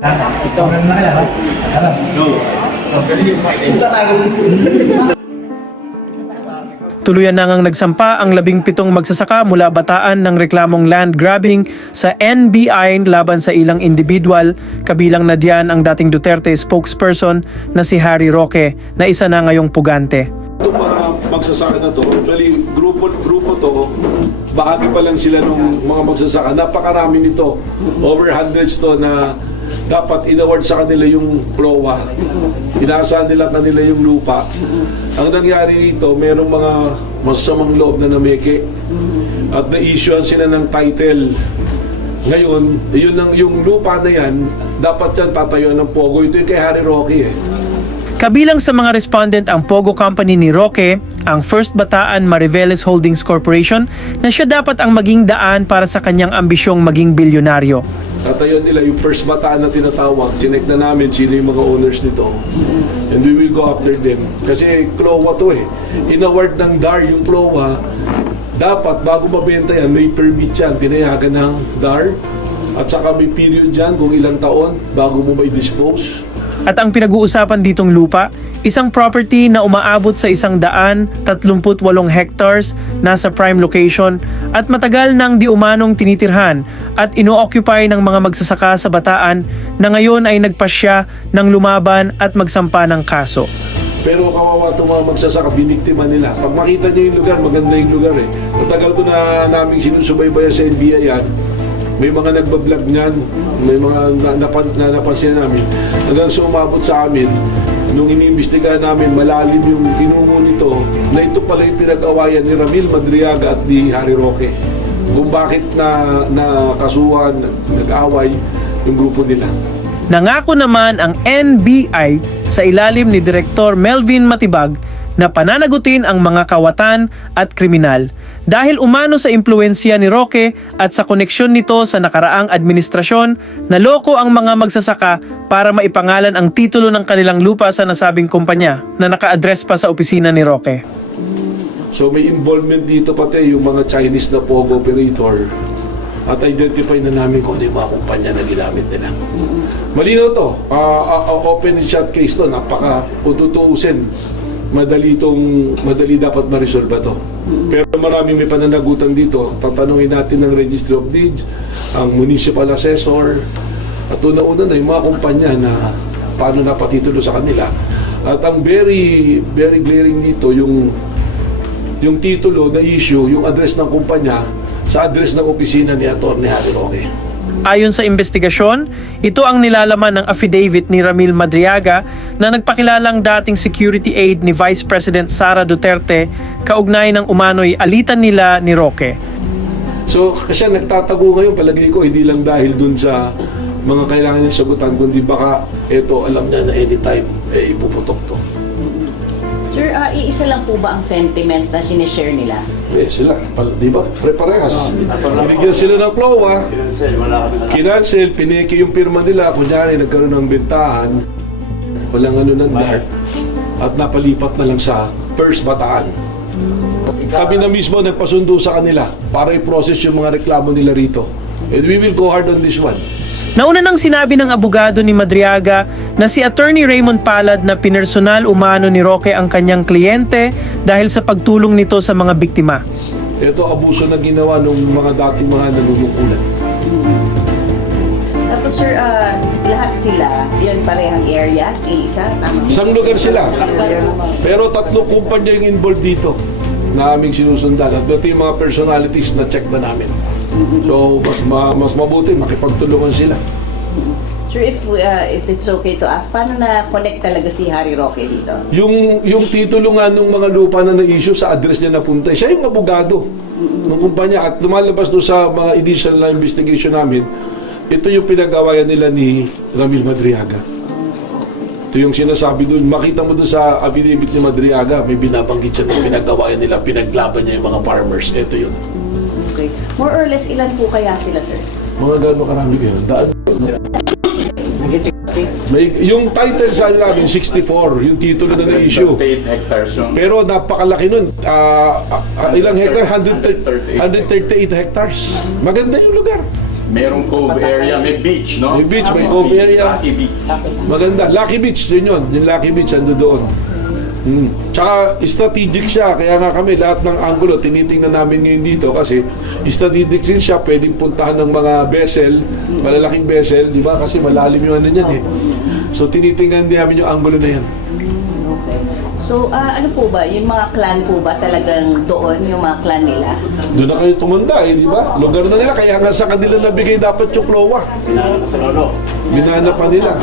Ito na nakala. Tuluyan na ngang nagsampa ang 17 magsasaka mula Bataan ng reklamong land grabbing sa NBI laban sa ilang individual, kabilang na diyan ang dating Duterte spokesperson na si Harry Roque na isa na ngayong pugante. Itong mga magsasaka na to, actually grupo to, bahagi pa lang sila ng mga magsasaka. Napakarami nito, over hundreds to na dapat inaward sa kanila yung PROA. Inaasahan nila kanila yung lupa. Ang nangyari dito, merong mga masasamang loob na nameke at na-issuean sila ng title. Ngayon, yung lupa na yan, dapat yan tatayuan ng Pogo. Ito yung kay Harry Roque eh. Kabilang sa mga respondent ang Pogo Company ni Roque, ang First Bataan Mariveles Holdings Corporation na siya dapat ang maging daan para sa kanyang ambisyong maging bilyonaryo. Tatayuan nila yung First Bataan na tinatawag. Chinek na namin sino yung mga owners nito. And we will go after them. Kasi CLOA to eh. In-award ng DAR yung CLOA, dapat bago mabenta yan, may permit yan. Pinayagan ng DAR. At saka may period dyan kung ilang taon bago mo may dispose. At ang pinag-uusapan ditong lupa, isang property na umaabot sa 138 hectares, nasa prime location at matagal nang di umanong tinitirhan at ino-occupy ng mga magsasaka sa Bataan na ngayon ay nagpasya ng lumaban at magsampa ng kaso. Pero kawawa itong mga magsasaka, biniktima nila. Pag makita nyo yung lugar, maganda yung lugar eh. Matagal ko na namin sinusubaybayan sa NBI yan. May mga nagbablog niyan, may mga napansin namin. Hanggang umabot sa amin, nung iniimbestigahan namin, malalim yung tinungo nito na ito pala yung pinag-awayan ni Ramil Madriaga at ni Harry Roque. Kung bakit nakasuhan, nag-away yung grupo nila. Nangako naman ang NBI sa ilalim ni Direktor Melvin Matibag na pananagutin ang mga kawatan at kriminal dahil umano sa impluensya ni Roque at sa koneksyon nito sa nakaraang administrasyon, naloko ang mga magsasaka para maipangalan ang titulo ng kanilang lupa sa nasabing kumpanya na naka-address pa sa opisina ni Roque. So may involvement dito pati yung mga Chinese na Pogo operator at identify na namin kung ano yung mga kumpanya na ginamit nila. Malinaw to, open and shut case to, napaka-ututuusin. Madali dapat ma-resolve to. Pero maraming may pananagutan dito. Tatanungin natin ng Registry of Deeds, ang Municipal Assessor, at una-una na yung mga kumpanya na paano napatitulo sa kanila. At ang very, very glaring dito, yung titulo na issue, yung address ng kumpanya sa address ng opisina ni Atty. Harry Roque. Ayon sa investigasyon, ito ang nilalaman ng affidavit ni Ramil Madriaga na nagpakilalang dating security aide ni Vice President Sara Duterte kaugnay ng umano'y alitan nila ni Roque. So, kasi nagtatago ngayon, palagay ko, hindi lang dahil dun sa mga kailangan niya sagutan, kundi baka ito, alam niya na anytime, ipuputok to. Sir, iisa lang po ba ang sentiment na sinishare nila? Sila, di ba? Pare-parehas. Binigyan sila ng PLOA, kinancel, pineke yung pirma nila, kunyari nagkaroon ng bentahan, walang ano ng DART, at napalipat na lang sa First Bataan. Kami na mismo nagpasundo sa kanila para i-process yung mga reklamo nila rito. And we will go hard on this one. Nauna nang sinabi ng abogado ni Madriaga na si Attorney Raymond Palad na pinersonal umano ni Roque ang kanyang kliyente dahil sa pagtulong nito sa mga biktima. Ito abuso na ginawa ng mga dating mga nanunungkulan. Tapos sir, lahat sila, yun parehang area, isa, tama? Isang lugar sila. Pero 3 kumpanya yung involved dito na aming sinusundan. At ito yung mga personalities na check na namin. So, mas mabuti, makipagtulungan sila. Sir, if it's okay to ask, paano na-connect talaga si Harry Roque dito? Yung titulo nga ng mga lupa na na-issue sa address niya napunta, siya yung abogado ng kumpanya. At lumalabas doon sa mga initial na investigation namin, ito yung pinag-awayan nila ni Ramil Madriaga. Ito yung sinasabi doon, makita mo doon sa affidavit ni Madriaga, may binabanggit siya na pinag-awayan nila, pinaglaban niya yung mga farmers. Ito yun. Okay. More or less, ilan po kaya sila, sir? Mga gano'n karami kayo. Daan. Yung title sa namin, 64, yung titulo na na-issue. 138 hectares yung... Pero napakalaki nun. Ilang hectare? 138 hectares. Maganda yung lugar. Merong cove area, may beach, no? May beach, may cove area. Lucky Beach. Maganda. Lucky Beach din yun. Yung Lucky Beach, ando doon. Tsaka strategic siya. Kaya nga kami, lahat ng angulo, tinitingnan namin ngayon dito kasi strategic din siya. Pwedeng puntahan ng mga vessel, malalaking vessel, di ba? Kasi malalim yung ano niyan eh. So, tinitingnan din namin yung angulo na yan. Okay. So, ano po ba? Yung mga clan po ba talagang doon, yung mga clan nila? Doon na kayo tumanda eh, di ba? Lugar na nila. Kaya nga sa kanila nabigay dapat yung klowa. Binana pa nila.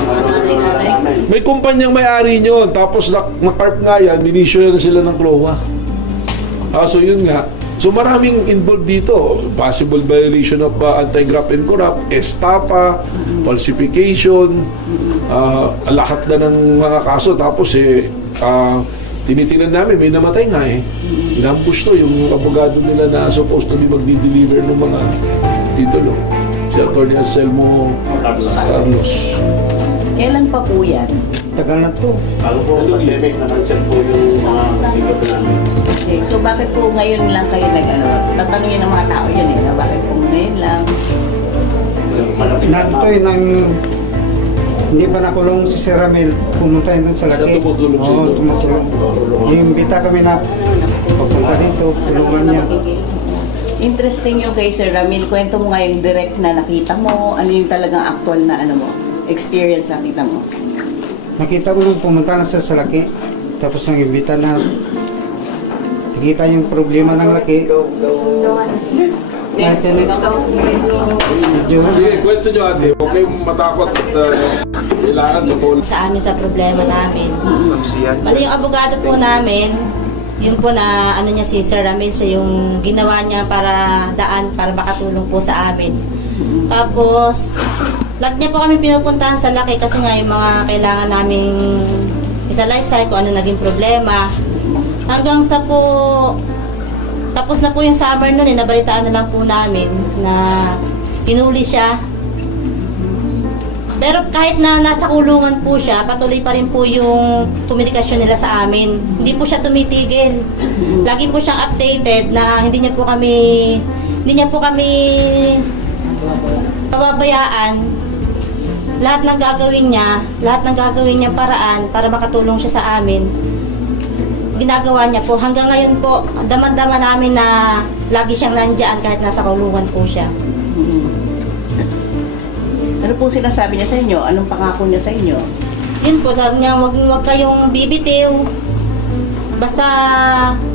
May kumpanyang may-ari nyo. Tapos na-carp nga yan, minisyo na sila ng klowa. So yun nga. So maraming involved dito. Possible violation of anti-graft and corrupt, estafa, falsification, lahat na ng mga kaso. Tapos tinitingnan namin, may namatay nga eh. Inampush to yung abogado nila na supposed to be magdi-deliver ng mga titulo. Si Atty. Anselmo Carlos. Kailan pa po yan? Tagal na to. Bago po, pandemic, na-cancel po yung mga ticket namin. Okay, so bakit po ngayon lang kayo tatanungin ng mga tao yun eh, na bakit po ngayon lang? Malapit na Nato nang hindi pa nakulong si Sir Ramil, pumunta yun doon sa laki. Siya tumutulong sa Oo, inyo. tumutulong. Imbita kami na papunta dito, tulungan niya. Interesting yung kay Sir Ramil. Kwento mo nga yung direct na nakita mo. Ano yung talagang actual na experience nakita mo? Nakita ko nung pumunta na sa laki, tapos nang imbita na nakita yung problema ng laki. Kahit yan medyo Sige, kwento nyo ate. Huwag kayong matakot at kailangan totoo. Sa amin sa problema namin. Bali yung abogado po namin, yun po na ano niya si Sir Ramil, siya yung ginawa niya para daan, para makatulong po sa amin. Tapos, lahat niya po kami pinupuntahan sa laki kasi nga yung mga kailangan naming isalaysay kung ano naging problema. Hanggang sa po, tapos na po yung summer nun nabalitaan na lang po namin na hinuli siya. Pero kahit na nasa kulungan po siya, patuloy pa rin po yung komunikasyon nila sa amin. Hindi po siya tumitigil. Lagi po siyang updated na hindi niya po kami pababayaan. Lahat ng gagawin niya paraan para makatulong siya sa amin. Ginagawa niya po. Hanggang ngayon po, daman-dama namin na lagi siyang nandiyan kahit nasa kulungan po siya. Ano po sinasabi niya sa inyo? Anong pangako niya sa inyo? Yun po, sabi niya, wag kayong bibitiw. Basta,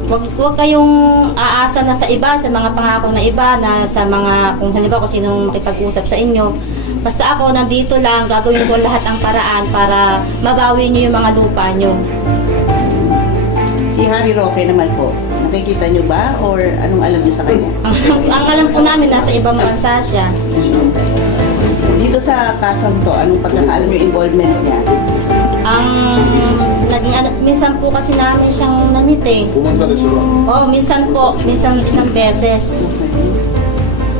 wag kayong aasa na sa iba, sa mga pangako na iba, na sa mga, kung halimbawa kung sinong makipag-usap sa inyo. Basta ako, nandito lang, gagawin ko lahat ang paraan para mabawi niyo yung mga lupa niyo. Si Harry Roque naman po, nakikita niyo ba? Or anong alam niyo sa kanya? Ang alam po namin, nasa ibang bansa siya. Dito sa kasong to, anong pagkakaalam yung involvement niya? Ang naging minsan po kasi namin siyang na-meet eh. Pumunta rin sila. Oh, minsan isang beses.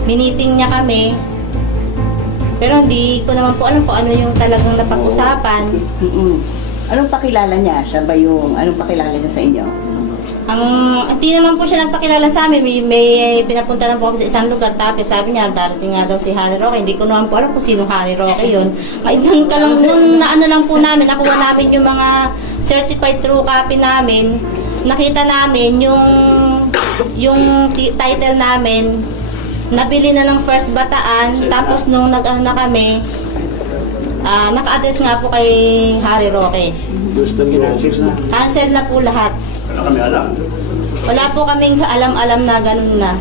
Miniting niya kami. Pero hindi ko naman po alam kung ano yung talagang napag-usapan. Anong pakilala niya? Siya ba yung, anong pakilala niya sa inyo? Hindi naman po siya nagpakilala sa amin. May pinapunta lang po kami sa isang lugar. Tapos sabi niya, darating nga daw si Harry Roque. Hindi ko naman po alam kung sinong Harry Roque yun. Nung naano lang po namin, nakuha namin yung mga certified true copy namin. Nakita namin yung title namin. Nabili na ng First Bataan. Tapos nung nag-ano na kami, naka-address nga po kay Harry Roque. Cancel na po lahat. Wala kami alam. Wala po kaming alam-alam na ganun na.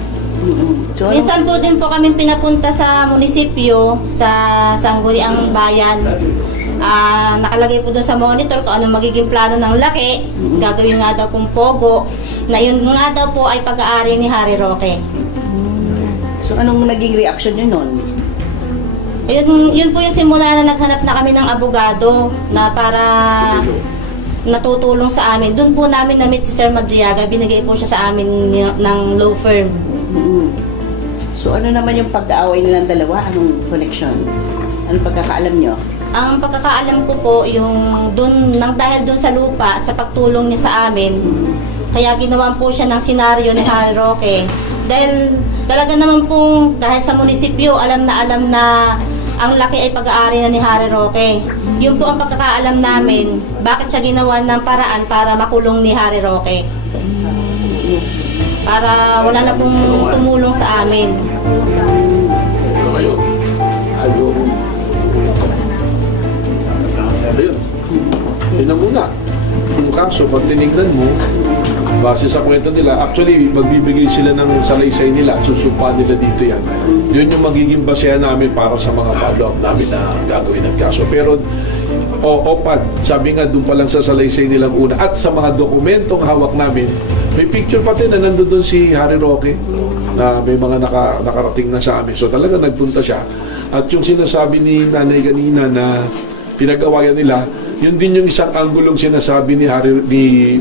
So, Minsan po din po kami pinapunta sa munisipyo, sa Sangguniang Bayan. Nakalagay po doon sa monitor kung ano magiging plano ng laki. Gagawin nga daw pong pogo. Na yun nga daw po ay pag-aari ni Harry Roque. So anong naging reaction niyo nun? Yun po yung simula na naghanap na kami ng abogado na para natutulong sa amin. Doon po namin na-meet si Sir Madriaga. Binigay po siya sa amin ng law firm. So ano naman yung pag-aaway nilang dalawa? Anong connection? Anong pagkakaalam niyo? Ang pagkakaalam ko po, yung dahil doon sa lupa, sa pagtulong niya sa amin, kaya ginawan po siya ng senaryo ni Harry Roque Dahil talaga naman pong, dahil sa munisipyo, alam na ang laki ay pag-aari na ni Harry Roque. Yun po ang pagkakaalam namin, bakit siya ginawa ng paraan para makulong ni Harry Roque. Para wala na pong tumulong sa amin. Ayun. Yun na muna. Yung kaso, pag tinignan mo, base sa kwento nila, actually, magbibigay sila ng salaysay nila, susupa nila dito yan. Yun yung magiging basehan namin para sa mga follow-up namin na gagawin at kaso. Pero, OPAD, sabi nga doon pa lang sa salaysay nilang una, at sa mga dokumentong hawak namin, may picture pati na nandun doon si Harry Roque, na may mga nakarating na sa amin. So talaga nagpunta siya. At yung sinasabi ni nanay kanina na pinag-awayan nila, yun din yung isang anggulong sinasabi ni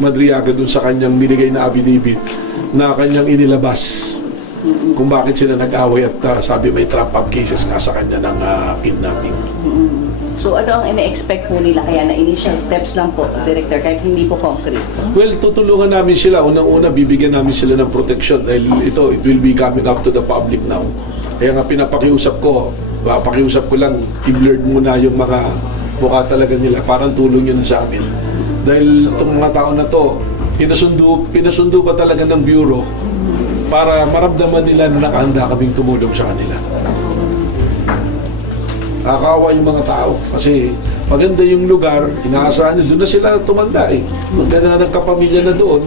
Madriaga dun sa kanyang binigay na affidavit na kanyang inilabas kung bakit sila nag-away at sabi may trap-up cases nga sa kanya ng kidnapping. So ano ang ine-expect po nila? Kaya na initial steps lang po, Director, kahit hindi po concrete. Well, tutulungan namin sila. Unang-una, bibigyan namin sila ng protection dahil ito, it will be coming up to the public now. Kaya nga pinapakiusap ko lang, i-blurred muna yung mga mukha talaga nila. Parang tulong yun sa amin. Dahil itong mga tao na to, pinasundo pa talaga ng Bureau para maramdaman nila na nakahanda kaming tumulong sa kanila. Nakakawa yung mga tao kasi maganda yung lugar, inaasahan nyo, doon na sila tumanda eh. Maganda na ng kapamilya na doon,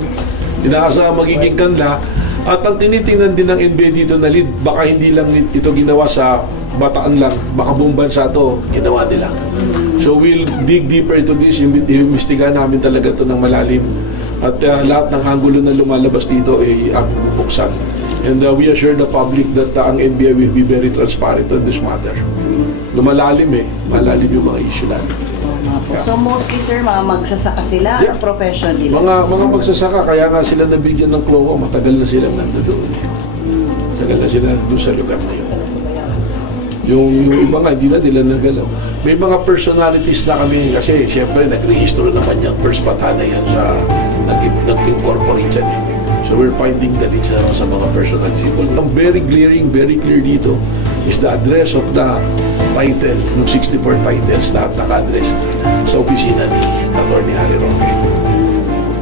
inaasahan magiging ganda. At ang tinitingnan din ng NBI dito na lead, baka hindi lang ito ginawa sa Bataan lang, baka buong bansa ito ginawa nila. So we'll dig deeper into this, iimbestigahan namin talaga ito ng malalim. At lahat ng angulo na lumalabas dito ay aming bubuksan. And we assure the public that ang NBI will be very transparent on this matter. Lumalalim malalim yung mga issue natin. So mostly, sir, mga magsasaka sila, Yeah. ang profession nila. Mga magsasaka, kaya nga sila nabigyan ng CLOA, matagal na silang nandoon. Matagal na sila doon sa lugar na yun. Yung iba nga, hindi na nila nagalaw. May mga personalities na kami kasi siyempre nagrehistro naman yung First Batana yan sa nag-incorporate yan. So we're finding the leads na sa mga personalities. Ang very clear dito is the address of the title, ng 64 titles, lahat naka-address sa opisina ni Atty. Harry Roque.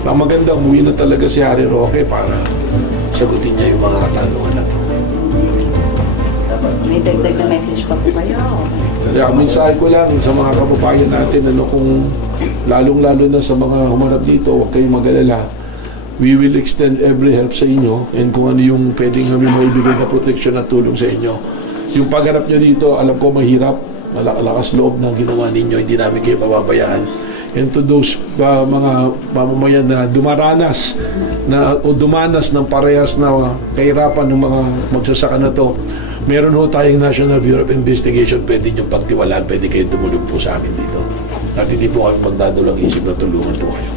Ang maganda, umuwi na talaga si Harry Roque para sagutin niya yung mga katanungan na ito. May dagdag na message pa po kayo. Kaya ang mensahe ko lang sa mga kababayan natin, kung lalong-lalo na sa mga humarap dito, huwag kayong mag-alala. We will extend every help sa inyo and kung ano yung pwedeng namin maibigay na protection at tulong sa inyo. Yung pagharap nyo dito, alam ko mahirap, malakas loob ng ginawa ninyo, hindi namin kayo pababayaan. And to those mga mamamayan na dumanas ng parehas na kahirapan ng mga magsasaka na to, meron ho tayong National Bureau of Investigation, pwede nyo pagtiwalaan, pwede kayo tumulong po sa amin dito. At hindi po kami magdadulang isip na tulungan po kayo.